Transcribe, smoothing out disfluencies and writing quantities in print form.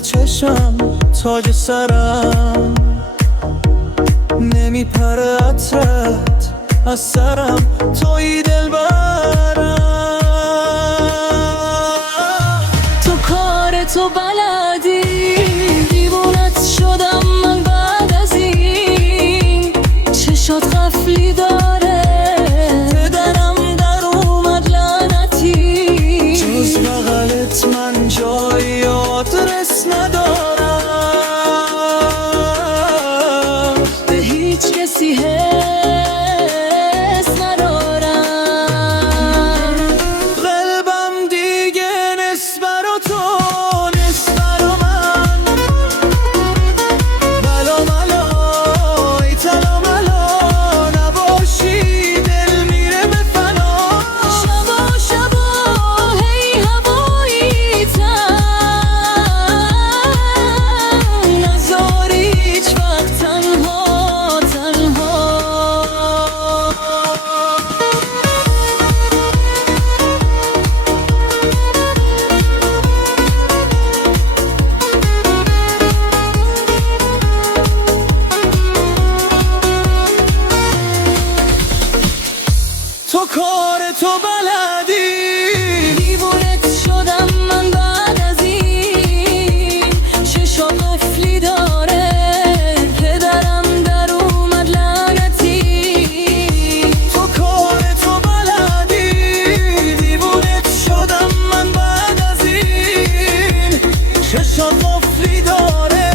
چشم تاج سرم، نمیپره عطرت از سرم، توی دلبرم. تو کار تو بلدی، دیوونت شدم من بعد از این. چشات غفلی داره، پدرم در اومد لعنتی. جز بغلت من جایی آدرس ندارم، به هیچ کسی حس ندارم. قلبم دیگه نصف برا تو نصف برا من. بلا ملا ای تلا ملا، نباشی دل میره به فنا. شبا شبا هی هوایی تن، نذاری هیچ وقت تنها تنها. تو کار تو بلدی، دیوونت شدم من بعد از این. چشا قفلی داره، پدرم در اومد لعنتی. تو کار تو بلدی، دیوونت شدم من بعد از این. چشم قفلی داره،